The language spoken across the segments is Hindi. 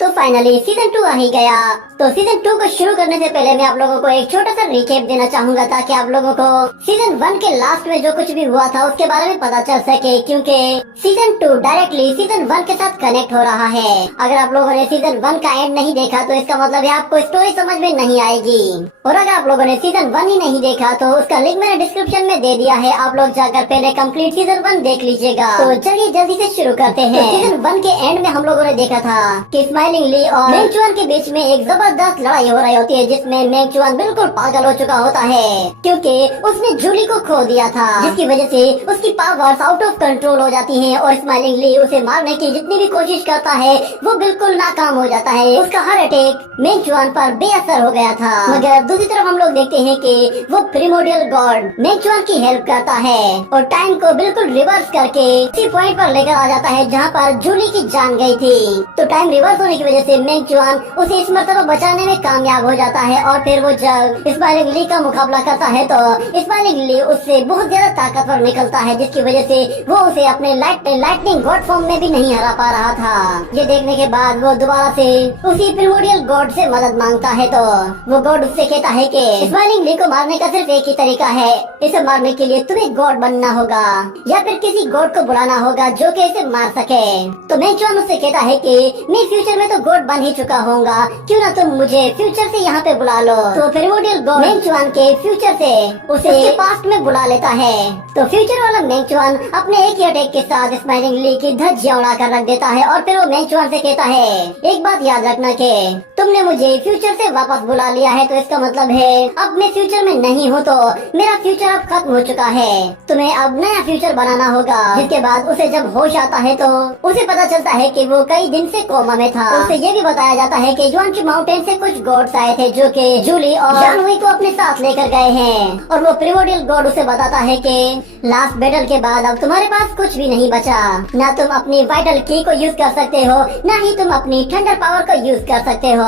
तो फाइनली सीजन 2 आ ही गया। तो सीजन 2 को शुरू करने से पहले मैं आप लोगों को एक छोटा सा रिकेप देना चाहूंगा ताकि आप लोगों को सीजन 1 के लास्ट में जो कुछ भी हुआ था उसके बारे में पता चल सके, क्योंकि सीजन 2 डायरेक्टली सीजन 1 के साथ कनेक्ट हो रहा है। अगर आप लोगों ने सीजन 1 का एंड नहीं देखा तो इसका मतलब है आपको स्टोरी समझ में नहीं आएगी, और अगर आप लोगों ने सीजन 1 ही नहीं देखा तो उसका लिंक मैंने डिस्क्रिप्शन में दे दिया है, आप लोग जाकर पहले कंप्लीट सीजन 1 देख लीजिएगा। तो चलिए जल्दी से शुरू करते हैं। सीजन 1 के एंड में हम लोगों ने देखा था कि स्माइलिंग ली और मेंग चुआन के बीच में एक जबरदस्त लड़ाई हो रही होती है, जिसमें मेंग चुआन बिल्कुल पागल हो चुका होता है क्योंकि उसने जूली को खो दिया था, जिसकी वजह से उसकी पावर्स आउट ऑफ कंट्रोल हो जाती हैं और स्माइलिंग ली उसे मारने की जितनी भी कोशिश करता है वो बिल्कुल नाकाम हो जाता है। उसका हर अटैक मेंग चुआन पर बेअसर हो गया था। मगर दूसरी तरफ हम लोग देखते हैं कि वो प्रिमोडियल गॉड मेंग चुआन की हेल्प करता है और टाइम को बिल्कुल रिवर्स करके उसी पॉइंट पर लेकर आ जाता है जहाँ पर जूली की जान गई थी। तो टाइम रिवर्स होने की वजह से मेंग चुआन उसे इस मर्तबा बचाने में कामयाब हो जाता है और फिर वो जब स्माइलिंग ली का मुकाबला करता है तो स्माइलिंग ली उससे बहुत ज्यादा ताकतवर निकलता है, जिसकी वजह से वो उसे अपने लाइटनिंग गॉड फॉर्म में भी नहीं हरा पा रहा था। ये देखने के बाद वो दोबारा से उसी प्रिमोडियल गॉड से मदद मांगता है तो वो गॉड उससे कहता है कि स्माइलिंग ली को मारने का सिर्फ एक ही तरीका है, इसे मारने के लिए तुम्हें गॉड बनना होगा या फिर किसी गॉड को बुलाना होगा जो कि इसे मार सके। तो मेंग चुआन उससे कहता है कि मैं फ्यूचर में तो गॉड बन ही चुका होऊंगा, क्यों ना तुम मुझे फ्यूचर से यहाँ पे बुला लो। तो प्रिमोडियल गॉड मेंग चुआन के फ्यूचर से उसे पास्ट में बुला लेता है। तो फ्यूचर वाला मेंग चुआन अपने एक ही अटैक के साथ स्माइलिंग ली की धज्जियां उड़ा कर रख देता है और फिर वो मेंग चुआन से कहता है एक बात याद रखना कि तुमने मुझे फ्यूचर से वापस बुला लिया है, तो इसका मतलब है अब मैं फ्यूचर में नहीं हूँ, तो मेरा फ्यूचर अब खत्म हो चुका है, तुम्हें अब नया फ्यूचर बनाना होगा। जिसके बाद उसे जब होश आता है तो उसे पता चलता है कि वो कई दिन से कोमा में था। उसे ये भी बताया जाता है कि जुआनचू माउंटेन से कुछ गॉड्स आए थे जो कि जूली और जानवी को अपने साथ लेकर गए हैं, और वो प्रिमोडियल गॉड उसे बताता है कि लास्ट बैटल के बाद अब तुम्हारे पास कुछ भी नहीं बचा, ना तुम अपनी वाइटल की को यूज कर सकते हो ना ही तुम अपनी थंडर पावर को यूज कर सकते हो।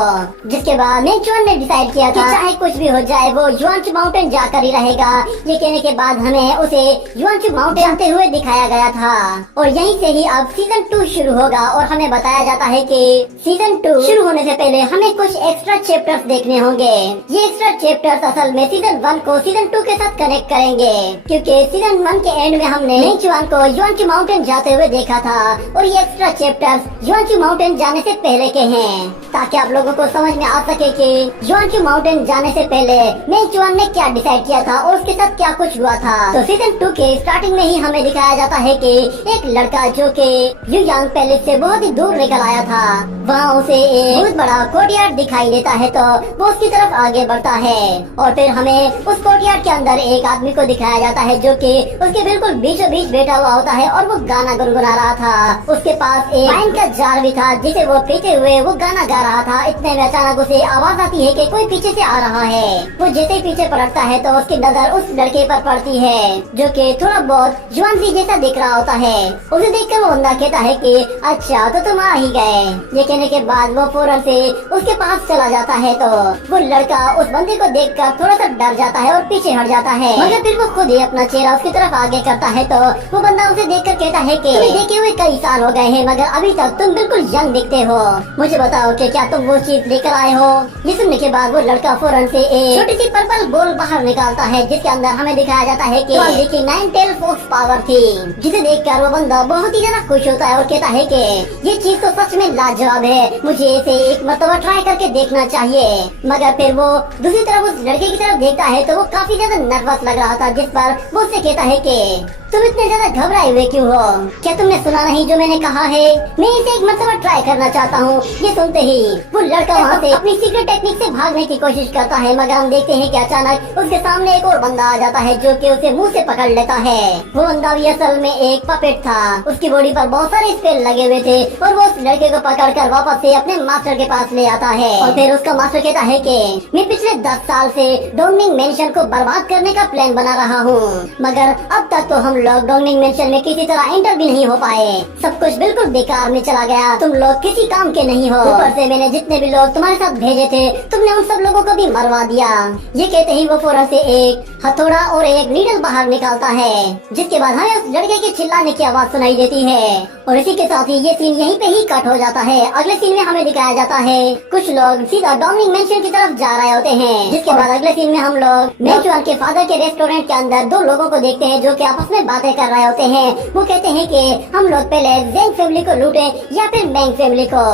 जिसके बाद मेंग चुआन ने डिसाइड किया था चाहे कुछ भी हो जाए वो जुआनचू माउंटेन जाकर ही रहेगा। ये कहने के बाद हमें उसे जुआनचू माउंटेन जाते हुए दिखाया गया था और यहीं से ही अब सीजन 2 शुरू होगा। और हमें बताया जाता है कि सीजन 2 शुरू होने से पहले हमें कुछ एक्स्ट्रा चैप्टर्स देखने होंगे। ये एक्स्ट्रा चैप्टर्स असल में सीजन 1 को सीजन 2 के साथ कनेक्ट करेंगे, क्योंकि सीजन 1 के एंड में हमने मेंग चुआन को जुआनचू माउंटेन जाते हुए देखा था और ये एक्स्ट्रा चैप्टर्स जुआनचू माउंटेन जाने से पहले के हैं, ताकि आप लोगों को समझ में आ सके कि जुआनचू माउंटेन जाने से पहले मेंग चुआन ने क्या डिसाइड किया था और उसके साथ क्या कुछ हुआ था। तो सीजन 2 के स्टार्टिंग में ही हमें दिखाया जाता है कि एक लड़का जो कि युयांग पैलेस से बहुत ही दूर निकल आया था, वहाँ उसे एक बहुत बड़ा कोर्टयार्ड दिखाई देता है तो वो उसकी तरफ आगे बढ़ता है और फिर हमें उस कोर्टयार्ड के अंदर एक आदमी को दिखाया जाता है जो कि उसके बिल्कुल बीचों बीच बैठा हुआ होता है और वो गाना गुनगुना रहा था। उसके पास एक वाइन का जार भी था जिसे वो पीते हुए वो गाना गा रहा था। इतने में अचानक उसे आवाज आती है कि कोई पीछे से आ रहा है। वो जैसे ही पीछे पलटता है तो उसकी नजर उस लड़के पर पड़ती है जो कि थोड़ा बहुत जुआन सी जैसा दिख रहा होता है। उसे देखकर वो बंदा कहता है कि अच्छा तो तुम आ ही गए। ये कहने के बाद वो फौरन से उसके पास चला जाता है तो वो लड़का उस बंदे को देखकर थोड़ा सा डर जाता है और पीछे हट जाता है, मगर फिर वो खुद ही अपना चेहरा उसकी तरफ आगे करता है तो वो बंदा उसे देखकर कहता है कि तुम्हें देखे हुए कई साल हो गए हैं मगर अभी तक तुम बिल्कुल यंग दिखते हो, मुझे बताओ कि क्या तुम वो चीज लेकर आए हो। ये सुनने के बाद वो लड़का फौरन से एक छोटी सी पर्पल बॉल बाहर निकालता है जिसके अंदर हमें दिखाया जाता है कि 9 टेल फोक्स पावर थी, जिसे देखकर वो बंदा बहुत ही ज्यादा खुश होता है और कहता है कि ये चीज तो सच में लाजवाब है, मुझे इसे एक मरतबा ट्राई करके देखना चाहिए। मगर फिर वो दूसरी तरफ उस लड़के की तरफ देखता है तो वो काफी ज्यादा नर्वस लग रहा था, जिस पर वो उससे कहता है कि तुम इतने ज्यादा घबराए हुए क्यों हो, क्या तुमने सुना नहीं जो मैंने कहा है, मैं इसे एक मरतबा ट्राई करना चाहता हूँ। ये सुनते ही वो लड़का वहाँ से अपनी सीक्रेट टेक्निक से भागने की कोशिश करता है, मगर हम देखते हैं कि अचानक उसके सामने एक और बंदा आ जाता है जो कि उसे मुंह से पकड़ लेता है। वो बंदा भी असल में एक पपेट था, उसकी बॉडी पर बहुत सारे स्पेल लगे हुए थे और वो उस लड़के को पकड़कर वापस से अपने मास्टर के पास ले आता है और फिर उसका मास्टर कहता है कि मैं पिछले 10 साल से डोमिनिक मेंशन को बर्बाद करने का प्लान बना रहा हूँ, मगर अब तक तो हम लोग डोंगनिंग मेंशन में किसी तरह एंटर भी नहीं हो पाए। सब कुछ बिल्कुल बेकार में चला गया, तुम लोग किसी काम के नहीं हो। ऊपर से मैंने जितने भी लोग तुम्हारे साथ भेजे थे, तुमने उन सब लोगों को भी मरवा दिया। ये कहते ही वो फौरन से एक हथौड़ा और एक नीडल बाहर निकालता है, जिसके बाद हमें उस लड़के के चिल्लाने की आवाज सुनाई देती है। और इसी के साथ ही ये सीन यहीं पे ही कट हो जाता है। अगले सीन में हमें दिखाया जाता है कुछ लोग सीधा डोंगनिंग मेंशन की तरफ जा रहे होते हैं, जिसके बाद अगले सीन में हम लोग मेंचुआन के फादर के रेस्टोरेंट के अंदर दो लोगों को देखते हैं जो कि आपस में बातें कर रहे होते हैं। वो कहते हैं कि हम लोग पहले जेंग फैमिली को लूटे या फिर मैंग फैमिली को।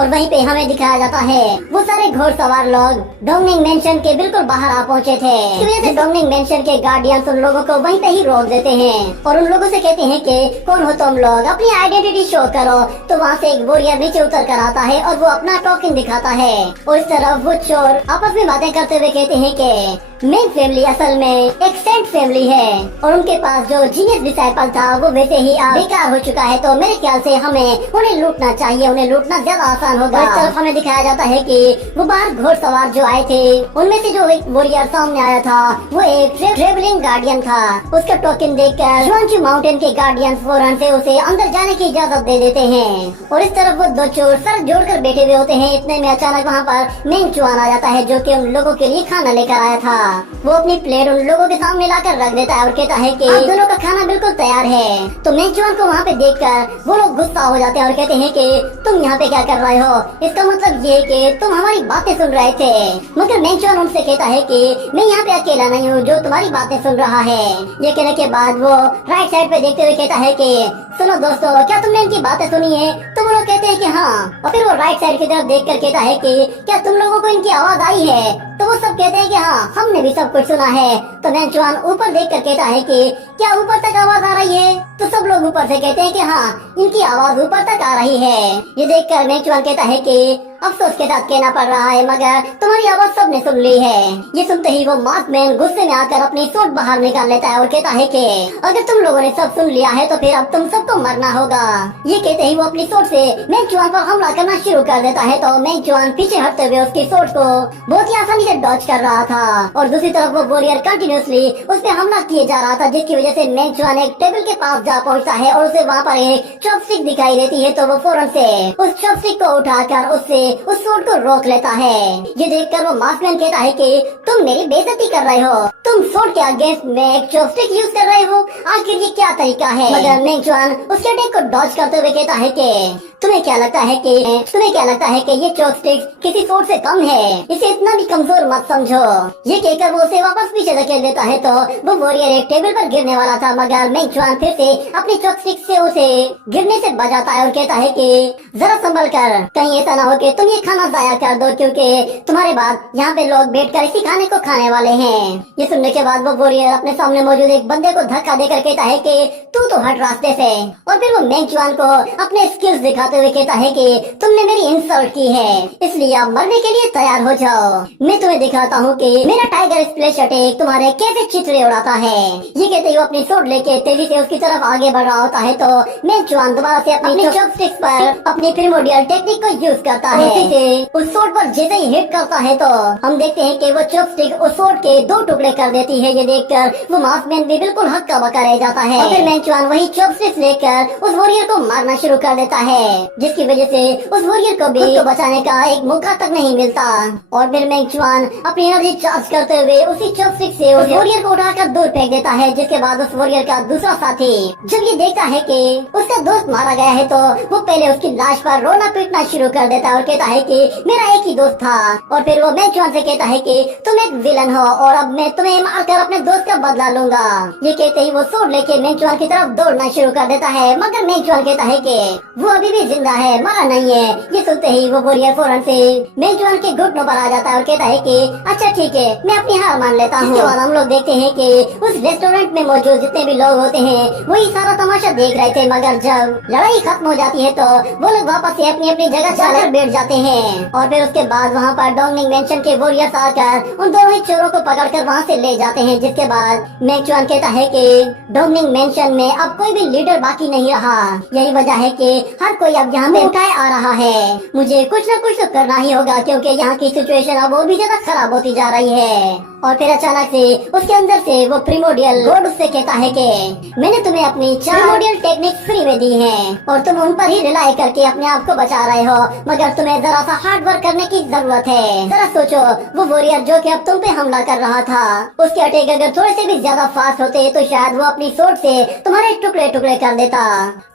और वहीं पे हमें दिखाया जाता है वो सारे घोड़सवार लोग डोंगनिंग मेंशन के बिल्कुल बाहर आ पहुंचे थे। इस वजह से डोंगनिंग मेंशन के गार्डियंस उन लोगों को वहीं पे ही रोक देते हैं और उन लोगों से कहते हैं कि कौन हो तुम लोग, अपनी आइडेंटिटी शो करो। तो वहाँ से एक वॉरियर नीचे उतर कर आता है और वो अपना टोकन दिखाता है। और इस तरफ वो चोर आपस में बातें करते हुए कहते हैं कि मेन फैमिली असल में एक सेंट फैमिली है और उनके पास जो जीनियस डिसाइपल था वो वैसे ही बेकार हो चुका है। तो मेरे ख्याल से हमें उन्हें लूटना चाहिए, उन्हें लूटना ज्यादा आसान होगा। इस तरफ हमें दिखाया जाता है कि वो बाहर घोड़सवार जो आए थे उनमें से जो एक वॉरियर सामने आया था वो एक ट्रेवलिंग गार्डियन था। उसका टोकन देखकर जुआनचू माउंटेन के गार्डियन फौरन से उसे अंदर जाने की इजाजत दे देते हैं। और इस तरफ वो दो चोर सर जोड़कर बैठे हुए होते हैं। इतने में अचानक वहाँ पर मेंचुआन आ जाता है जो कि उन लोगों के लिए खाना लेकर आया था। वो अपनी प्लेट उन लोगों के सामने लाकर रख देता है और कहता है कि आप दोनों का खाना बिल्कुल तैयार है। तो मेंचुआन को वहाँ पे देखकर वो लोग गुस्सा हो जाते हैं और कहते हैं कि तुम यहाँ पे क्या कर रहे हो, इसका मतलब ये कि तुम हमारी बातें सुन रहे थे। मगर मेंचुआन उनसे कहता है कि मैं यहाँ पे अकेला नहीं हूँ जो तुम्हारी बातें सुन रहा है। ये कहने के बाद वो राइट साइड पे देखते हुए कहता है कि सुनो दोस्तों, क्या तुमने इनकी बातें सुनी है? तो वो लोग कहते हैं कि हाँ। और फिर वो राइट साइड की तरफ देख कर कहता है कि क्या तुम लोगों को इनकी आवाज आई है? तो वो सब कहते हैं कि हाँ, हमने भी सब कुछ सुना है। तो मेंचुआन ऊपर देख कर कहता है कि क्या ऊपर तक आवाज आ रही है? तो सब लोग ऊपर से कहते हैं कि हाँ, इनकी आवाज ऊपर तक आ रही है। ये देखकर मेंचुआन कहता है कि अफसोस के साथ कहना पड़ रहा है मगर तुम्हारी आवाज सबने सुन ली है। ये सुनते ही वो मार्कमैन गुस्से में आकर अपनी सोट बाहर निकाल लेता है और कहता है कि अगर तुम लोगों ने सब सुन लिया है तो फिर अब तुम सबको मरना होगा। ये कहते ही वो अपनी सोट से मेंचुआन पर हमला करना शुरू कर देता है। तो मेंचुआन पीछे हटते हुए उसकी सोट को बहुत ही आसानी से डॉज कर रहा था और दूसरी तरफ वो वॉरियर कंटिन्यूसली उस पर हमला किए जा रहा था, जिसकी वजह से मेंचुआन एक टेबल के पास जा पहुँचता है और उसे वहाँ पर एक चॉपस्टिक दिखाई देती है। तो वो फौरन से उस चॉपस्टिक को उठाकर उससे उस सूट को रोक लेता है। ये देखकर वो मार्कमैन कहता है कि तुम मेरी बेइज्जती कर रहे हो, तुम सूट के अगेंस्ट में एक चॉपस्टिक यूज कर रहे हो, आखिर ये क्या तरीका है? मगर मेंचुआन उसके अटैक को डॉज करते हुए कहता है कि तुम्हें क्या लगता है कि ये चॉपस्टिक किसी सूट से कम है? इसे इतना भी कमजोर मत समझो। ये कहकर वो उसे वापस पीछे धकेल देता है। तो वो वॉरियर एक टेबल पर गिरने वाला था मगर मेंचुआन फिर से अपनी चॉपस्टिक से उसे गिरने से बचाता है और कहता है कि जरा संभल कर, कहीं ऐसा ना हो कि तुम ये खाना जाया कर दो, क्योंकि तुम्हारे बाद यहाँ पे लोग बैठकर इसी खाने को खाने वाले हैं। ये सुनने के बाद वो वॉरियर अपने सामने मौजूद एक बंदे को धक्का देकर कहता है कि तू तो हट रास्ते से। और फिर वो मेंचुआन को अपने स्किल्स दिखाते हुए कहता है कि तुमने मेरी इंसल्ट की है, इसलिए अब मरने के लिए तैयार हो जाओ। मैं तुम्हें दिखाता हूँ कि मेरा टाइगर स्प्लैश अटैक तुम्हारे कैसे चिथड़े उड़ाता है। ये कहते ही वो अपनी सोट लेके तेजी से उसकी तरफ आगे बढ़ रहा होता है। तो मेंचुआन दोबारा से अपनी चॉपस्टिक्स पर अपनी प्रिमोडियल टेक्निक को यूज करता है। उस सोट पर जैसे ही हिट करता है तो हम देखते हैं कि वो चॉपस्टिक उस सोट के दो टुकड़े कर देती है। ये देखकर वो मार्कमैन भी बिल्कुल हक्का बक्का रह जाता है। और फिर मेंचुआन वही चॉपस्टिक्स लेकर उस वॉरियर को मारना शुरू कर देता है, जिसकी वजह से उस वॉरियर को भी खुद को बचाने का एक मौका तक नहीं मिलता। और फिर मेंचुआन अपनी एनर्जी चार्ज करते हुए उसी चॉपस्टिक से उस वॉरियर को उठाकर दूर फेंक देता है, जिसके बाद उस वॉरियर का दूसरा साथी जब ये देखता है कि उसका दोस्त मारा गया है तो वो पहले उसकी लाश पर रोना पीटना शुरू कर देता है और कहता है कि मेरा एक ही दोस्त था। और फिर वो मेंचुआन से कहता है कि तुम एक विलन हो और अब मैं तुम्हें मारकर अपने दोस्त का बदला लूंगा। ये कहते ही वो सोट लेके मेंचुआन की तरफ दौड़ना शुरू कर देता है, मगर मेंचुआन कहता है कि वो अभी भी जिंदा है, मरा नहीं है। ये सुनते ही वो वॉरियर फौरन से मेंचुआन के घुटनों पर आ जाता है और कहता है कि अच्छा ठीक है, मैं अपनी हार मान लेता हूँ। इसके बाद हम लोग देखते हैं कि उस रेस्टोरेंट में मौजूद जितने भी लोग होते हैं वही सारा तमाशा देख रहे थे, मगर जब लड़ाई खत्म हो जाती है तो वो लोग वापस से अपनी अपनी जगह जाकर बैठ जाते हैं। और फिर उसके बाद वहाँ पर डोंगनिंग मेंशन के वॉरियर्स आकर उन दोनों ही चोरों को पकड़कर वहाँ से ले जाते हैं, जिसके बाद मेंचुआन कहता है कि डोंगनिंग मेंशन में अब कोई भी लीडर बाकी नहीं रहा। यही वजह है कि हर कोई कोई अब यहाँ पे उठाए आ रहा है। मुझे कुछ न कुछ तो करना ही होगा, क्योंकि यहाँ की सिचुएशन अब और भी ज्यादा खराब होती जा रही है। और फिर अचानक से उसके अंदर से वो प्रिमोडियल गॉड उससे कहता है कि मैंने तुम्हें अपनी 4 प्रिमोडियल टेक्निक फ्री में दी हैं और तुम उन पर ही रिलाई करके अपने आप को बचा रहे हो, मगर तुम्हें जरा सा हार्ड वर्क करने की जरूरत है। जरा सोचो, वो वॉरियर जो कि अब तुम पे हमला कर रहा था, उसके अटैक अगर थोड़े से भी ज्यादा फास्ट होते तो शायद वो अपनी सोर्ड से तुम्हारे टुकड़े टुकड़े कर देता।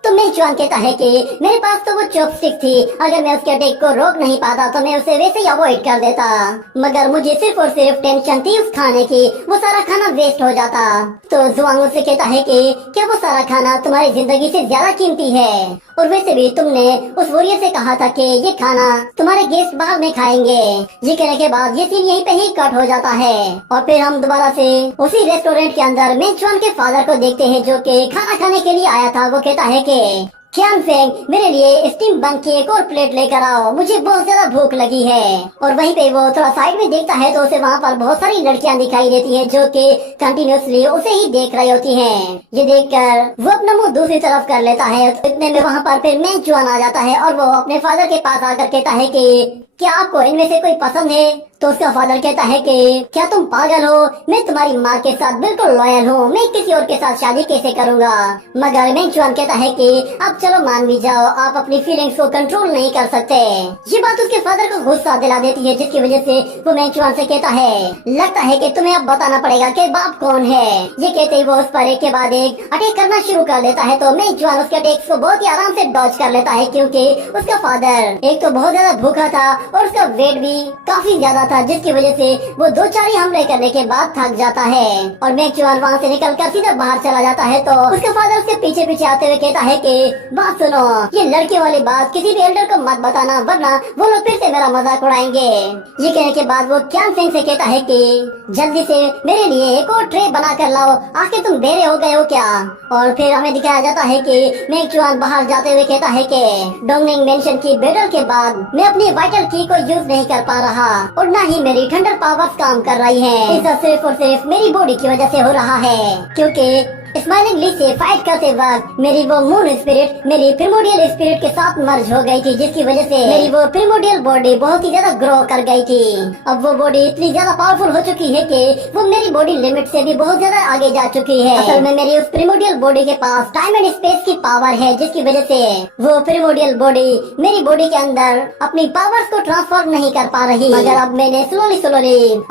तो मेंगचुआन कहता है कि मेरे पास तो वो चॉपस्टिक थी, अगर मैं उसके अटैक को रोक नहीं पाता तो मैं उसे वैसे ही अवॉइड कर देता, मगर मुझे सिर्फ और सिर्फ टेंशन थी उस खाने की, वो सारा खाना वेस्ट हो जाता। तो जुआंग उससे कहता है कि क्या वो सारा खाना तुम्हारी जिंदगी से ज्यादा कीमती है? और वैसे भी तुमने उस वॉरियर से कहा था कि ये खाना तुम्हारे गेस्ट बाद में खाएंगे। ये कहने के बाद ये सीन यहीं पे ही कट हो जाता है और फिर हम दोबारा से उसी रेस्टोरेंट के अंदर मेंगचुआन के फादर को देखते हैं, जो कि खाना खाने के लिए आया था। वो कहता है कि ख्यान फेंग, मेरे लिए स्टीम बन की एक और प्लेट लेकर आओ, मुझे बहुत ज्यादा भूख लगी है। और वहीं पे वो थोड़ा साइड में देखता है तो उसे वहाँ पर बहुत सारी लड़कियां दिखाई देती हैं, जो कि कंटिन्यूसली उसे ही देख रही होती हैं। ये देखकर वो अपना मुंह दूसरी तरफ कर लेता है। तो इतने में वहाँ पर फिर मेंगचुआन आ जाता है और वो अपने फादर के पास आकर कहता है कि क्या आपको इनमें से कोई पसंद है? तो उसका फादर कहता है कि क्या तुम पागल हो? मैं तुम्हारी माँ के साथ बिल्कुल लॉयल हूँ, मैं किसी और के साथ शादी कैसे करूँगा? मगर मेंगचुआन कहता है कि अब चलो मान भी जाओ, आप अपनी फीलिंग्स को कंट्रोल नहीं कर सकते। ये बात उसके फादर को गुस्सा दिला देती है, जिसकी वजह से वो मेंगचुआन से कहता है लगता है कि तुम्हें अब बताना पड़ेगा कि बाप कौन है। ये कहते ही वो उस पर एक के बाद एक अटैक करना शुरू कर देता है। तो मेंगचुआन उसके अटैक्स को बहुत ही आराम से डॉज कर लेता है, क्योंकि उसका फादर एक तो बहुत ज्यादा भूखा था और उसका वेट भी काफी ज्यादा था, जिसकी वजह से वो 2-4 हमले करने के बाद थक जाता है। और मेंगचुआन वहाँ से निकलकर सीधा बाहर चला जाता है। तो उसका फादर उसके पीछे पीछे आते हुए कहता है कि बात सुनो, ये लड़के वाली बात किसी भी एल्डर को मत बताना, वरना वो लोग फिर से मेरा मजाक उड़ाएंगे। ये कहने के बाद वो क्यान फेंग से कहता है कि जल्दी से मेरे लिए एक और ट्रे बना कर लाओ, आके तुम देरे हो गए हो क्या? और फिर हमें दिखाया जाता है कि मेंगचुआन बाहर जाते हुए कहता है कि डोंगनिंग मेंशन की बैटल के बाद मैं अपनी वाइटल की को यूज नहीं कर पा रहा और न ही मेरी थंडर पावर्स काम कर रही है। इसका सिर्फ और सिर्फ मेरी बॉडी की वजह से हो रहा है, क्योंकि स्माइलिंग ली से फाइट करते वक्त मेरी वो मून स्पिरिट मेरी प्रिमोडियल स्पिरिट के साथ मर्ज हो गई थी, जिसकी वजह से मेरी वो प्रिमोडियल बॉडी बहुत ही ज्यादा ग्रो कर गई थी। अब वो बॉडी इतनी ज्यादा पावरफुल हो चुकी है कि वो मेरी बॉडी लिमिट से भी बहुत ज्यादा आगे जा चुकी है। असल में मेरी उस प्रिमोडियल बॉडी के पास टाइम एंड स्पेस की पावर है, जिसकी वजह से वो प्रिमोडियल बॉडी मेरी बॉडी के अंदर अपनी पावर्स को ट्रांसफॉर्म नहीं कर पा रही, मगर अब मैंने स्लोली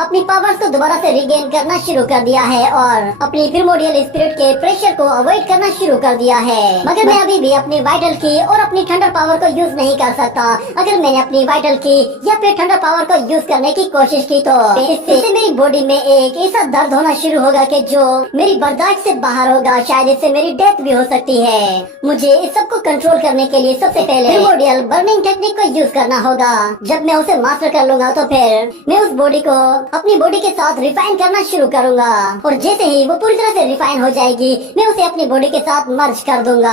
अपनी पावर्स को दोबारा से रिगेन करना शुरू कर दिया है और अपनी प्रिमोडियल स्पिरिट के प्रेशर को अवॉइड करना शुरू कर दिया है। मगर मैं अभी भी अपनी वाइटल की और अपनी थंडर पावर को यूज नहीं कर सकता। अगर मैंने अपनी वाइटल की या फिर थंडर पावर को यूज करने की कोशिश की तो इससे मेरी बॉडी में एक ऐसा दर्द होना शुरू होगा कि जो मेरी बर्दाश्त से बाहर होगा। शायद इससे मेरी डेथ भी हो सकती है। मुझे इस सब को कंट्रोल करने के लिए सबसे पहले प्रिमोडियल बर्निंग टेक्निक को यूज करना होगा। जब मैं उसे मास्टर कर लूंगा तो फिर मैं उस बॉडी को अपनी बॉडी के साथ रिफाइन करना शुरू करूंगा और जैसे ही वो पूरी तरह से रिफाइन हो जाएगी मैं उसे अपनी बॉडी के साथ मर्ज कर दूंगा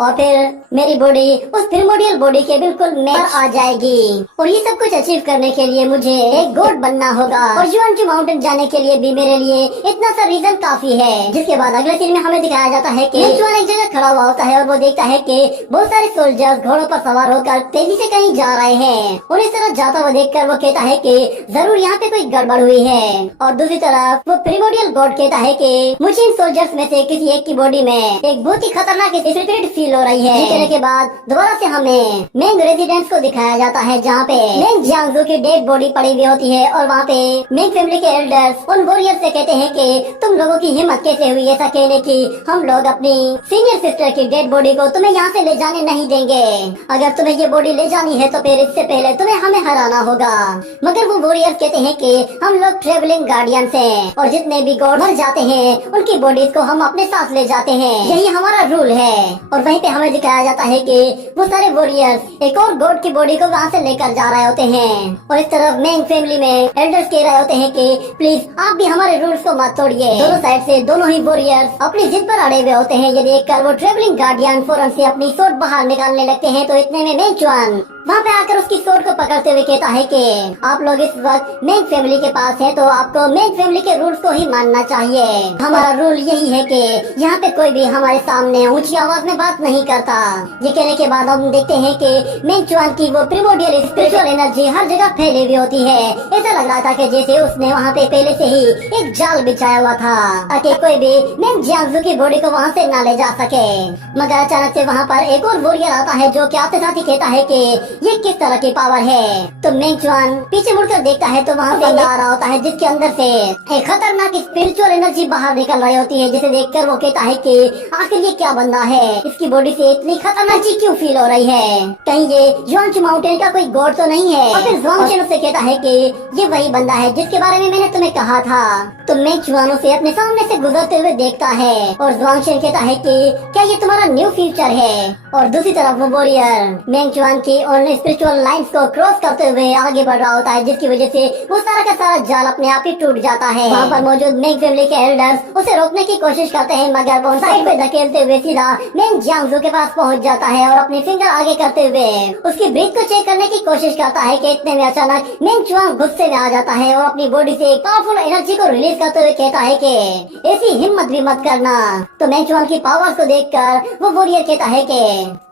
और फिर मेरी बॉडी उस प्रिमोडियल बॉडी के बिल्कुल मैच आ जाएगी। और ये सब कुछ अचीव करने के लिए मुझे एक गॉड बनना होगा और जुआनचू माउंटेन जाने के लिए भी मेरे लिए इतना सा रीजन काफी है। जिसके बाद अगले सीन में हमें दिखाया जाता है कि जुआन एक जगह खड़ा हुआ होता है और वो देखता है कि बहुत सारे सोल्जर्स घोड़ों पर सवार होकर तेजी से कहीं जा रहे हैं और इस तरह जाता हुआ देखकर वो कहता है कि जरूर यहाँ पे कोई गड़बड़ हुई है। और दूसरी तरफ वो प्रिमोडियल गॉड कहता है कि मुझे इन सोल्जर्स में से किसी एक की बॉडी में एक बहुत ही खतरनाक स्पिरिट फील हो रही है। कहने के बाद दोबारा से हमें मेंग रेजिडेंस को दिखाया जाता है, जहाँ पे मेंग जियांगजू की डेड बॉडी पड़ी हुई होती है और वहाँ पे मेंग फैमिली के एल्डर्स उन वॉरियर्स से कहते हैं कि तुम लोगों की हिम्मत कैसे हुई ऐसा कहने की, हम लोग अपनी सीनियर सिस्टर की डेड बॉडी को तुम्हें यहाँ से ले जाने नहीं देंगे। अगर तुम्हें ये बॉडी ले जानी है तो फिर इससे पहले तुम्हें हमें हराना होगा। मगर वो वॉरियर्स कहते हैं कि हम लोग ट्रेवलिंग गार्डियंस हैं और जितने भी गॉड मर जाते हैं उनकी बॉडीज को हम अपने साथ ले जाते हैं, यही हमारा रूल है। और वहीं पे हमें दिखाया जाता है कि वो सारे वॉरियर्स एक और गॉड की बॉडी को वहाँ से लेकर जा रहे होते हैं और इस तरफ मेंग फैमिली में एल्डर्स कह रहे होते हैं कि प्लीज आप भी हमारे रूल्स को मत तोड़िए। दोनों साइड से दोनों ही वॉरियर्स अपनी जिद पर अड़े हुए होते हैं। ये देखकर वो ट्रेवलिंग गार्डियन फौरन से अपनी सोट बाहर निकालने लगते हैं। तो इतने में मेंगचुआन वहाँ पे आकर उसकी सोट को पकड़ते हुए कहता है कि आप लोग इस वक्त मेंग फैमिली के पास हैं तो आपको मेंग फैमिली के रूल्स को ही मानना चाहिए। हमारा रूल यही है कि यहाँ पे कोई भी हमारे सामने ऊंची आवाज में बात नहीं करता। ये कहने के बाद हम देखते हैं कि मेंग चुआन की वो प्रिमोडियल स्पिरिचुअल एनर्जी हर जगह फैली हुई होती है। ऐसा लग रहा था कि जैसे उसने वहाँ पे पहले से ही एक जाल बिछाया हुआ था ताकि कोई भी मेंग जियांगजू की बॉडी को वहाँ से न ले जा सके। मगर अचानक से वहाँ पर एक और वॉरियर आता है जो कि आपके साथ ही कहता है कि ये किस तरह की पावर है। तो मेंग चुआन पीछे मुड़कर देखता है तो वहाँ से आ रहा होता है जिसके अंदर से एक खतरनाक स्पिरिचुअल एनर्जी बाहर निकल रही होती है, जिसे देखकर वो कहता है कि आखिर ये क्या बंदा है, इसकी बॉडी से इतनी खतरनाक चीज क्यों फील हो रही है, कहीं ये युआंचू माउंटेन का कोई गॉड तो नहीं है। और फिर ज़ुआंगचेन उससे कहता है कि ये वही बंदा है जिसके बारे में मैंने तुम्हें कहा था। तो मेंग चुआन उसे अपने सामने से गुजरते हुए देखता है और ज़ुआंगचेन कहता है कि क्या ये तुम्हारा न्यू फ्यूचर है। और दूसरी तरफ वो वॉरियर मेंग चुआन की और स्पिरिचुअल लाइंस को क्रॉस करते हुए आगे बढ़ रहा होता है, जिसकी वजह से वो सारा का सारा जाल अपने आप ही टूट जाता है। वहाँ पर मौजूद मेंग फैमिली के एल्डर्स उसे रोकने की कोशिश करते हैं, मगर वो साइड पे धकेलते हुए सीधा मेंग जियांगजू के पास पहुँच जाता है और अपनी फिंगर आगे करते हुए उसकी ब्रीथ को चेक करने की कोशिश करता है कि इतने में अचानक मेंग चुआन गुस्से में आ जाता है और अपनी बॉडी से एक पावरफुल एनर्जी को रिलीज करते हुए कहता है कि ऐसी हिम्मत भी मत करना। तो मेंग चुआन की पावर्स को देखकर वो वॉरियर कहता है कि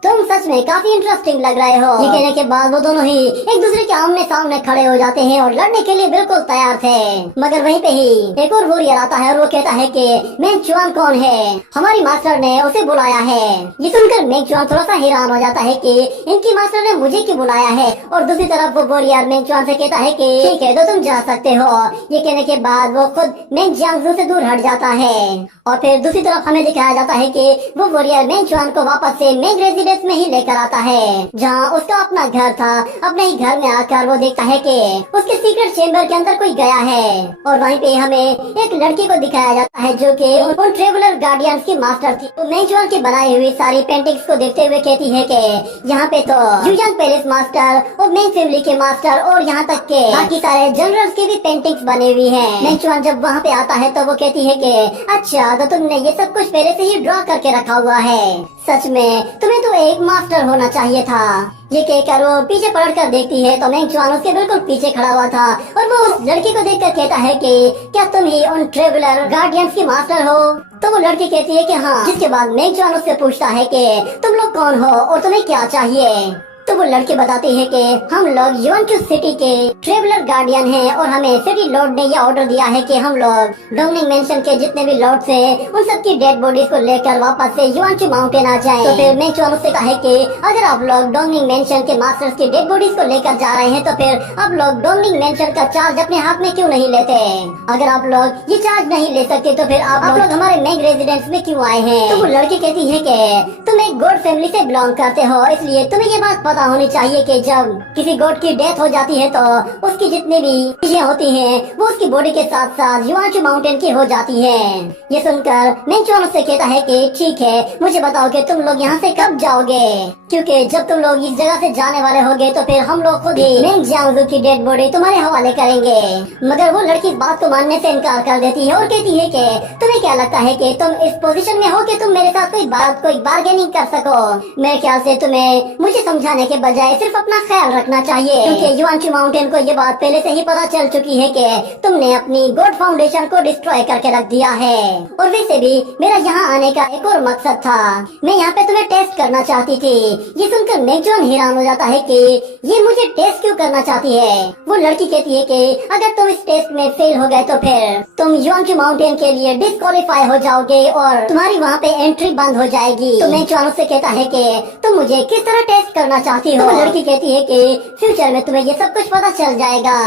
तुम सच में काफी इंटरेस्टिंग लग रहे हो। ये कहने के बाद वो दोनों ही एक दूसरे के आमने सामने खड़े हो जाते हैं और लड़ने के लिए बिल्कुल तैयार थे। मगर वहीं पे ही एक और वॉरियर आता है और वो कहता है कि मेंग चुआन कौन है, हमारी मास्टर ने उसे बुलाया है। ये सुनकर मेंग चुआन थोड़ा सा हैरान हो जाता है कि इनकी मास्टर ने मुझे क्यों बुलाया है। और दूसरी तरफ वो वॉरियर मेंग चुआन से कहता है कि ठीक है तो तुम जा सकते हो। ये कहने के बाद वो खुद मेंग जियांगजू से दूर हट जाता है। और फिर दूसरी तरफ हमें दिखाया जाता है कि वो वॉरियर मेंग चुआन को वापस से मेंग रेजिडेंस में ही लेकर आता है, जहाँ उसका अपना घर था। अपने ही घर में आकर वो देखता है कि उसके सीक्रेट चेम्बर के अंदर कोई गया है। और वहीं पे हमें एक लड़की को दिखाया जाता है जो कि उन ट्रेवलर गार्डियंस की मास्टर थी। तो मेंग चुआन की बनाई हुई सारी पेंटिंग्स को देखते हुए कहती है कि यहाँ पे तो युयांग पैलेस मास्टर और मेंग फैमिली के मास्टर और यहाँ तक के बाकी सारे जनरल्स की भी पेंटिंग्स बनी हुई है। मेंग चुआन जब वहाँ पे आता है तो वो कहती है कि अच्छा तो तुमने ये सब कुछ पहले से ही ड्रॉ करके रखा हुआ है, सच में तुम्हें तो एक मास्टर होना चाहिए था। ये कहकर वो पीछे पलट कर देखती है तो मेंग चुआन उसके बिल्कुल पीछे खड़ा हुआ था और वो उस लड़की को देखकर कहता है कि क्या तुम ही उन ट्रेवलर गार्डियंस की मास्टर हो। तो वो लड़की कहती है कि हाँ। जिसके बाद मेंग चुआन उससे पूछता है कि तुम लोग कौन हो और तुम्हें क्या चाहिए। तो वो लड़के बताते हैं कि हम लोग युआंचू सिटी के ट्रेवलर गार्डियन हैं और हमें सिटी लॉर्ड ने यह ऑर्डर दिया है कि हम लोग डोंगनिंग मेंशन के जितने भी लॉर्ड्स हैं उन सबकी डेड बॉडीज को लेकर वापस से युआंचू माउंटेन आ जाएं। तो फिर मेंग चुआन उससे कहा है कि अगर आप लोग डोंगनिंग मेंशन के मास्टर्स की डेड बॉडीज को लेकर जा रहे हैं तो फिर आप लोग डोंगनिंग मेंशन का चार्ज अपने हाथ में क्यों नहीं लेते। अगर आप लोग ये चार्ज नहीं ले सकते तो फिर आप लोग हमारे मेंग रेजिडेंस में क्यों आए हैं। तो वो लड़की कहती है कि तुम एक गॉड फैमिली से बिलोंग करते हो, इसलिए तुम्हें ये बात पता होनी चाहिए कि जब किसी गॉड की डेथ हो जाती है तो उसकी जितनी भी चीजें होती हैं वो उसकी बॉडी के साथ साथ युआंचू माउंटेन की हो जाती हैं। ये सुनकर मेंग चुआन उससे कहता है कि ठीक है मुझे बताओ कि तुम लोग यहाँ से कब जाओगे, क्योंकि जब तुम लोग इस जगह से जाने वाले होगे तो फिर हम लोग खुद ही मेंग जियांगजू की डेड बॉडी तुम्हारे हवाले करेंगे। मगर वो लड़की बात को मानने से इनकार कर देती है और कहती है कि तुम्हें क्या लगता है कि तुम इस पोजीशन में हो कि तुम मेरे साथ कोई बार्गेनिंग कर सको। मेरे ख्याल से तुम्हें मुझे समझाने के बजाय सिर्फ अपना ख्याल रखना चाहिए, क्योंकि युआंचू माउंटेन को ये बात पहले से ही पता चल चुकी है कि तुमने अपनी गॉड फाउंडेशन को डिस्ट्रॉय करके रख दिया है। और वैसे भी मेरा यहाँ आने का एक और मकसद था, मैं यहाँ पे तुम्हें टेस्ट करना चाहती थी। ये सुनकर मेंग चुआन हैरान हो जाता है कि ये मुझे टेस्ट क्यों करना चाहती है। वो लड़की कहती है कि अगर तुम इस टेस्ट में फेल हो गए तो फिर तुम युआंचू माउंटेन के लिए डिस्क्वालीफाई हो जाओगे और तुम्हारी वहाँ पे एंट्री बंद हो जाएगी। तो मेंग चुआन उससे कहता है कि तुम मुझे किस तरह टेस्ट करना चाहती हो। तो लड़की कहती है कि फ्यूचर में तुम्हें ये सब कुछ पता चल जाएगा।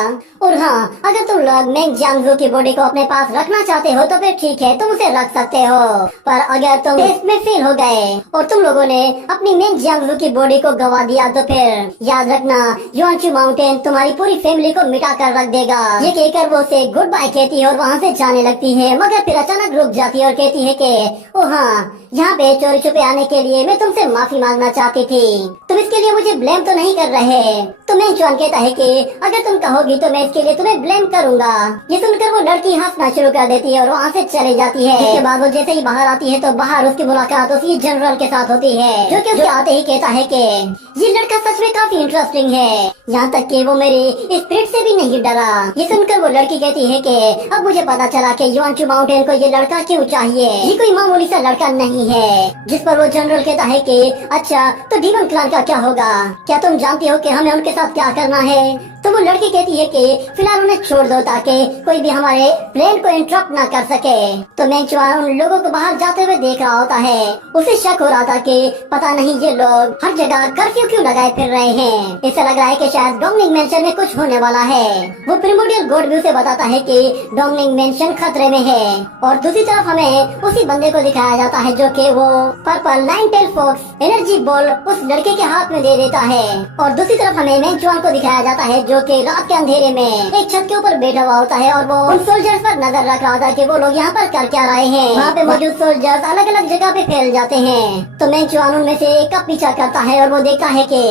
और हाँ, अगर तुम लोग मेंग जियांगजू की बॉडी को अपने पास रखना चाहते हो तो फिर ठीक है, तुम उसे रख सकते हो। पर अगर तुम टेस्ट में फेल हो गए और तुम लोगों ने अपनी मेंग जियांगजू की बॉडी को गवा दिया तो फिर याद रखना युआंचू माउंटेन तुम्हारी पूरी फैमिली को मिटा कर रख देगा। ये कहकर वो उसे गुड बाय कहती है और वहाँ से जाने लगती है, मगर फिर अचानक रुक जाती है और कहती है कि ओ हाँ, यहाँ पे चोरी छुपे आने के लिए मैं तुमसे माफी मांगना चाहती थी। तुम इसके लिए मुझे ब्लेम तो नहीं कर रहे। तो मेंगचुआन कहता है कि अगर तुम कहोगी तो मैं इसके लिए तुम्हें ब्लेम करूंगा। ये सुनकर वो लड़की हंसना शुरू कर देती है और वहाँ से चली जाती है। इसके बाद वो जैसे ही बाहर आती है तो बाहर उसकी मुलाकात उसी जनरल के साथ होती है, जो कि उसके आते ही कहता है कि ये लड़का सच में काफी इंटरेस्टिंग है, यहाँ तक कि वो मेरे स्पिरिट से भी नहीं डरा। ये सुनकर वो लड़की कहती है कि अब मुझे पता चला कि युआनचू माउंटेन को ये लड़का क्यों चाहिए। ये कोई मामूली सा लड़का नहीं है। जिस पर वो जनरल कहता है कि अच्छा तो डीमन क्लान का क्या होगा, क्या तुम जानती हो कि हमें उनके साथ क्या करना है। तो वो लड़की कहती है कि फिलहाल उन्हें छोड़ दो ताकि कोई भी हमारे प्लेन को इंटरप्ट ना कर सके। तो मेंगचुआन उन लोगों को बाहर जाते हुए देख रहा होता है। उसे शक हो रहा था कि पता नहीं ये लोग हर जगह कर्फ्यू क्यों लगाए फिर रहे हैं। इसे लग रहा है कि शायद डोंगनिंग मेंशन में कुछ होने वाला है। वो प्रिमोडियल गॉड भी उसे बताता है कि डोंगनिंग मेंशन खतरे में है। और दूसरी तरफ हमें उसी बंदे को दिखाया जाता है जो कि वो purple nine tail fox energy ball उस लड़के के हाथ में दे देता है। और दूसरी तरफ हमें मेंगचुआन को दिखाया जाता है जो कि रात के अंधेरे में एक छत के ऊपर बैठा हुआ होता है और वो उन सोल्जर्स पर नजर रख रहा था कि वो लोग यहाँ पर कर क्या रहे हैं। वहाँ पे मौजूद सोल्जर्स अलग अलग जगह पे फैल जाते हैं। तो मेंगचुआन उनमें से एक का पीछा करता है और वो देखता है कि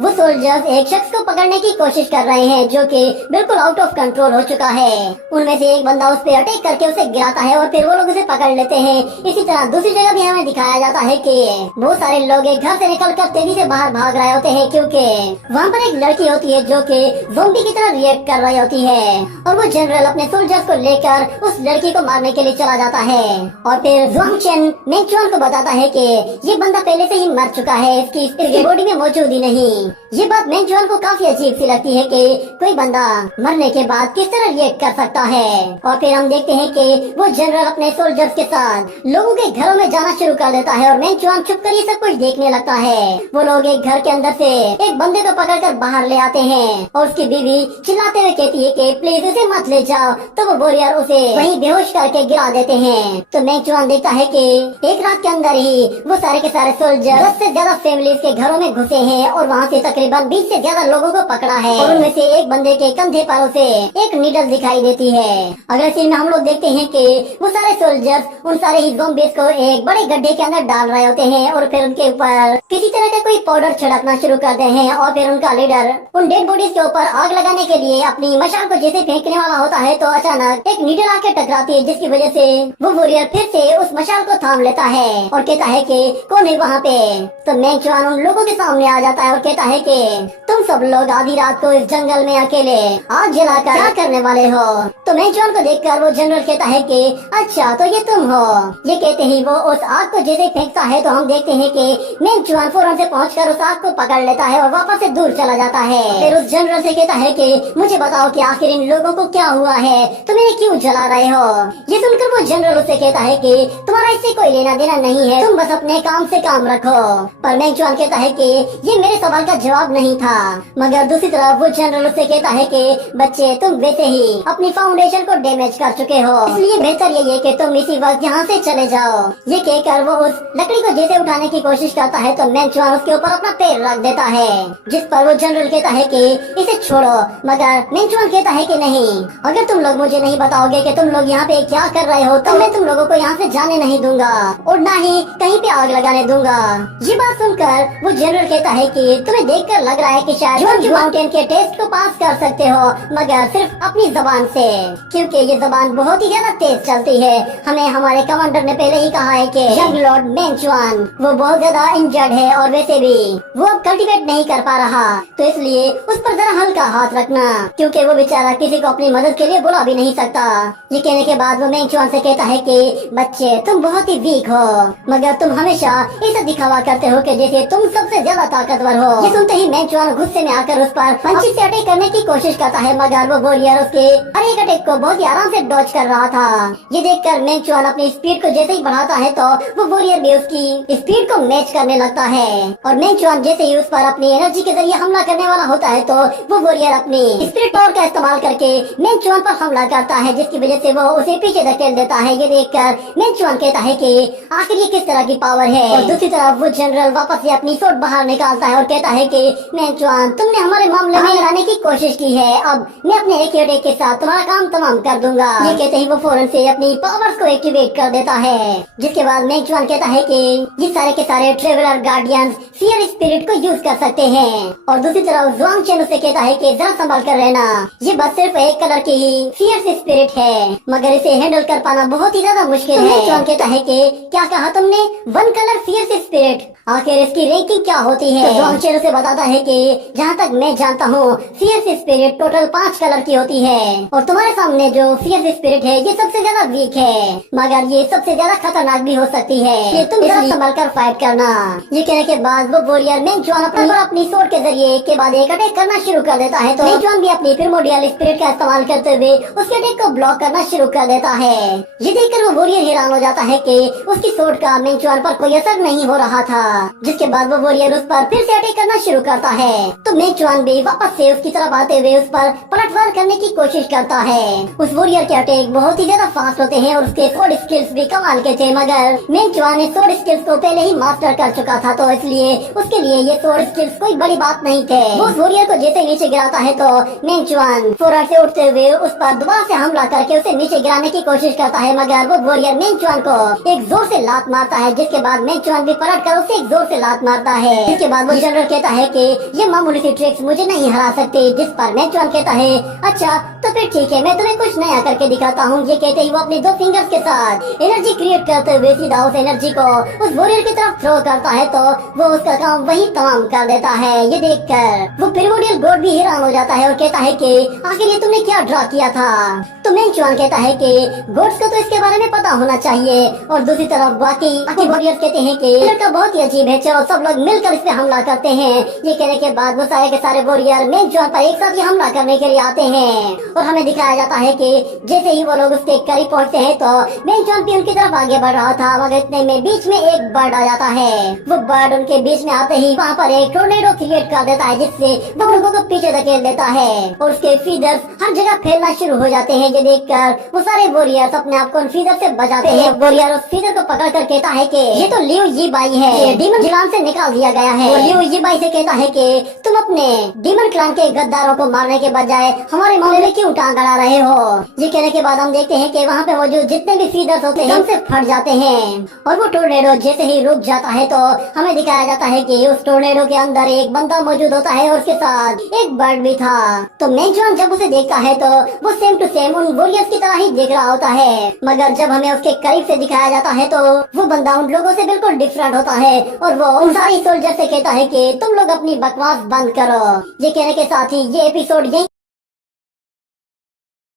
वो सोल्जर्स एक शख्स को पकड़ने की कोशिश कर रहे हैं जो कि बिल्कुल आउट ऑफ कंट्रोल हो चुका है। उनमें से एक बंदा उस पर अटैक करके उसे गिराता है और फिर वो लोग उसे पकड़ लेते हैं। इसी तरह दूसरी जगह भी हमें दिखाया जाता है कि बहुत सारे लोग एक घर से निकलकर तेजी से बाहर भाग रहे होते हैं क्योंकि वहाँ पर एक लड़की होती है जो कि ज़ॉम्बी की तरह रिएक्ट कर रही होती है। और वो जनरल अपने सोल्जर्स को लेकर उस लड़की को मारने के लिए चला जाता है। और फिर ज़ुआंगचेन मेंगचुआन को बताता है कि ये बंदा पहले से ही मर चुका है, इसकी बॉडी में मौजूद ही नहीं। ये बात मेंगचुआन को काफी अजीब सी लगती है कि कोई बंदा मरने के बाद किस तरह रिएक्ट कर सकता है। और फिर हम देखते हैं कि वो जनरल अपने सोल्जर्स के साथ लोगों के घरों में जाना शुरू कर देता है और मेंगचुआन छुप कर ये सब कुछ देखने लगता है। वो लोग एक घर के अंदर से एक बंदे को पकड़कर बाहर ले आते हैं और उसकी बीवी चिल्लाते हुए कहती है कि प्लीज उसे मत ले जाओ। तो वो वॉरियर उसे वहीं बेहोश करके गिरा देते हैं। तो मेंगचुआन देखता है कि एक रात के अंदर ही वो सारे के सारे सोल्जर 10 से ज्यादा फैमिलीज के घरों में घुसे हैं और वहाँ से तकरीबन 20 से ज्यादा लोगों को पकड़ा है। और उनमें से एक बंदे के कंधे पर उसे एक नीडल दिखाई देती है। अगले सीन में हम लोग देखते हैं कि वो सारे सोल्जर्स उन सारे ही ज़ॉम्बीज़ को एक बड़े गड्ढे के अंदर डाल रहे होते हैं और फिर उनके ऊपर किसी तरह का कोई पाउडर छिड़कना शुरू करते हैं। और फिर उनका लीडर उन डेड बॉडीज के ऊपर आग लगाने के लिए अपनी मशाल को जैसे फेंकने वाला होता है तो अचानक एक नीडल आके टकराती है, जिसकी वजह से वो वॉरियर फिर से उस मशाल को थाम लेता है और कहता है कि कौन है वहाँ पे। तो मेंगचुआन उन लोगों के सामने आ जाता है और कहता है कि तुम सब लोग आधी रात को इस जंगल में अकेले आग जलाकर क्या करने वाले हो। तो मेंगचुआन को देखकर वो जनरल कहता है कि अच्छा तो ये तुम हो। ये कहते ही वो उस आग को जैसे फेंकता है तो हम देखते हैं कि मेंगचुआन फौरन से पहुंचकर उस आग को पकड़ लेता है और वापस से दूर चला जाता है। फिर उस जनरल से कहता है कि मुझे बताओ कि आखिर इन लोगों को क्या हुआ है, तुम इन्हें क्यों जला रहे हो। ये सुनकर वो जनरल उससे कहता है कि तुम्हारा इससे कोई लेना देना नहीं है, तुम बस अपने काम से काम रखो। पर मेंगचुआन कहता है कि ये मेरे सवाल का जवाब नहीं था। मगर दूसरी तरफ वो जनरल उससे कहता है कि बच्चे तुम वैसे ही अपनी फाउंडेशन को डैमेज कर चुके हो, इसलिए बेहतर यही है कि तुम इसी वक्त यहाँ से चले जाओ। ये कहकर वो उस लकड़ी को जैसे उठाने की कोशिश करता है तो मेंगचुआन उसके ऊपर अपना पैर रख देता है, जिस पर वो जनरल कहता है कि इसे छोड़ो। मगर मेंगचुआन कहता है कि नहीं, अगर तुम लोग मुझे नहीं बताओगे कि तुम लोग यहाँ पे क्या कर रहे हो तो मैं तुम लोगों को यहाँ से जाने नहीं दूंगा और न ही कहीं पे आग लगाने दूंगा। ये बात सुनकर वो जनरल कहता है कि तुम्हें देखकर लग रहा है कि शायद युआनचू माउंटेन के टेस्ट को पास कर सकते हो, मगर सिर्फ अपनी जबान से, क्योंकि ये जबान बहुत ही ज्यादा तेज चलती है। हमें हमारे कमांडर ने पहले ही कहा है कि यंग लॉर्ड मेंगचुआन वो बहुत ज्यादा इंजर्ड है और वैसे भी वो अब कल्टीवेट नहीं कर पा रहा, तो इसलिए उस पर जरा हल्का हाथ रखना, क्योंकि वो बेचारा किसी को अपनी मदद के लिए बुला भी नहीं सकता। ये कहने के बाद वो मेंगचुआन से कहता है कि बच्चे तुम बहुत ही वीक हो, मगर तुम हमेशा ऐसा दिखावा करते हो कि जैसे तुम सबसे ज्यादा ताकतवर हो। ये सुनते ही मेंगचुआन गुस्से में आकर उस पर पंची से अटैक करने की कोशिश करता है, मगर वो वॉरियर उसके हर एक अटैक को बहुत ही आराम से डॉज कर रहा था। ये देखकर मेंगचुआन अपनी स्पीड को जैसे ही बढ़ाता है तो वो वॉरियर भी उसकी स्पीड को मैच करने लगता है। और मेंगचुआन जैसे ही उस पर अपनी एनर्जी के जरिए हमला करने वाला होता है तो वो वॉरियर अपनी स्पिरिट पावर का इस्तेमाल करके मेंचुआन पर हमला करता है, जिसकी वजह से वो उसे पीछे धकेल देता है। ये देखकर मेंचुआन कहता है कि आखिर ये किस तरह की पावर है। और दूसरी तरफ वो जनरल वापस से अपनी सोट बाहर निकालता है और कहता है कि मेंचुआन, तुमने हमारे मामले में आने की कोशिश की है, अब मैं अपने एक अटैक के साथ तुम्हारा काम तमाम कर दूंगा। ये कहते ही वो फौरन से अपनी पावर्स को एक्टिवेट कर देता है, जिसके बाद मेंचुआन कहता है कि ये सारे के सारे ट्रेवलर गार्डियंस फियर स्पिरिट को यूज कर सकते हैं। और दूसरी तरफ ज़ुआंग चेन उसे कहता है कि जरा संभाल कर रहना, ये बस सिर्फ एक कलर की ही फियर स्पिरिट है, मगर इसे हैंडल कर पाना बहुत ही ज्यादा मुश्किल है। मेंचुआन कहता है कि क्या कहा तुमने, वन कलर फियर स्पिरिट, आखिर इसकी रैंकिंग क्या होती है? तो ज़ुआंग चेन उसे बताता है कि जहाँ तक मैं जानता हूँ फियर स्पिरिट टोटल 5 कलर की होती है, और तुम्हारे सामने जो फियर स्पिरिट है ये सबसे ज्यादा वीक है, मगर ये सबसे ज्यादा खतरनाक भी हो सकती है, ये तुम जरा संभल कर फाइट करना। ये कहने के बाद वो वॉरियर मेंचुआन अपनी सोर्ड के जरिए एक के बाद एक अटैक करना शुरू कर देता है। तो मेंचुआन भी अपनी प्रिमोर्डियल स्पिरिट का इस्तेमाल करते हुए उसके अटैक को ब्लॉक करना शुरू कर देता है। ये देखकर वो वॉरियर हैरान हो जाता है कि उसकी सोर्ड का मेंचुआन पर कोई असर नहीं हो रहा था, जिसके बाद वो वॉरियर उस पर फिर से अटैक करना शुरू करता है। तो मेंचुआन भी वापस से उसकी तरफ आते हुए उस पर पलटवार करने की कोशिश करता है। उस वॉरियर के अटैक बहुत ही ज्यादा फास्ट होते हैं और उसके सोर्ड स्किल्स भी कमाल के थे, मगर मेंचुआन ने सोर्ड स्किल्स को पहले ही मास्टर कर चुका था, तो इसलिए उसके लिए ये सोर्ड स्किल्स कोई बड़ी बात नहीं थे। वो उस वॉरियर को जैसे नीचे गिराता है तो मेंचुआन फौरन से उठते हुए उस पर दोबारा से हमला करके उसे नीचे गिराने की कोशिश करता है, मगर वो वॉरियर मेंचुआन को एक जोर से लात मारता है, जिसके बाद मेंचुआन भी पलट कर उसे एक जोर से लात मारता है। जिसके बाद वो जनरल कहता है कि ये मामूली सी ट्रिक्स मुझे नहीं हरा सकती, जिस पर मेंचुआन कहता है अच्छा तो फिर ठीक है, मैं तुम्हें कुछ नया करके दिखाता हूँ। ये कहते ही वो अपने 2 फिंगर्स के साथ एनर्जी क्रिएट करते हुए सीधा उस एनर्जी को उस वॉरियर की तरफ थ्रो करता है, तो वो उसका काम वही तमाम कर देता है। ये देखकर वो प्रिमोर्डियल गॉड भी हैरान हो जाता है और कहता है कि आखिर ये तुमने क्या ड्रा किया था? तो मेंचुआन कहता है कि गॉड्स को तो इसके बारे में पता होना चाहिए, और दूसरी तरफ बाकी वॉरियर्स कहते हैं कि ये लड़का बहुत ही अजीब है, चलो सब लोग मिलकर इस पे हमला करते हैं। ये कहने के बाद वो सारे के सारे वॉरियर मेंचुआन पर एक साथ ही हमला करने के लिए आते हैं, और हमें दिखाया जाता है कि जैसे ही वो लोग उसके करीब पहुंचते हैं तो मेंचुआन भी उनकी तरफ आगे बढ़ रहा था, मगर इतने में बीच में एक बर्ड आ जाता है। वो बर्ड उनके बीच में आते ही वहाँ पर एक टोर्नेडो क्रिएट कर देता है, जिससे वो लोगों को पीछे धकेल देता है और उसके फीदर्स हर जगह फैलना शुरू हो जाते हैं। ये देखकर वो सारे वॉरियर्स अपने आप को उन फीदर से बचाते हैं। वॉरियर उस फीदर को पकड़ कर कहता है कि ये तो लियू यीबाई है, ये डीमन क्लान से निकाल दिया गया है। वो लियू यीबाई से कहता है कि तुम अपने डीमन क्लान के गद्दारों को मारने के बजाय हमारे मामले में क्यों टांग अड़ा रहे हो? ये कहने के बाद हम देखते हैं कि वहाँ पे मौजूद जितने भी फीदर्स होते हैं उनसे फट जाते हैं, और वो टोर्नेडो जैसे ही रुक जाता है तो हमें दिखाया जाता है कि उस टोर्नेडो के अंदर एक बंदा मौजूद होता है और उसके साथ एक बर्ड भी था। तो मेंचुआन जब उसे देखता है तो वो सेम टू सेम उन वॉरियर्स की तरह ही देख रहा होता है, मगर जब हमें उसके करीब से दिखाया जाता है तो वो बंदा उन लोगों से बिल्कुल डिफरेंट होता है, और वो उन सारी सोल्जर से कहता है कि तुम लोग अपनी बकवास बंद करो। ये कहने के साथ ही ये एपिसोड यहीं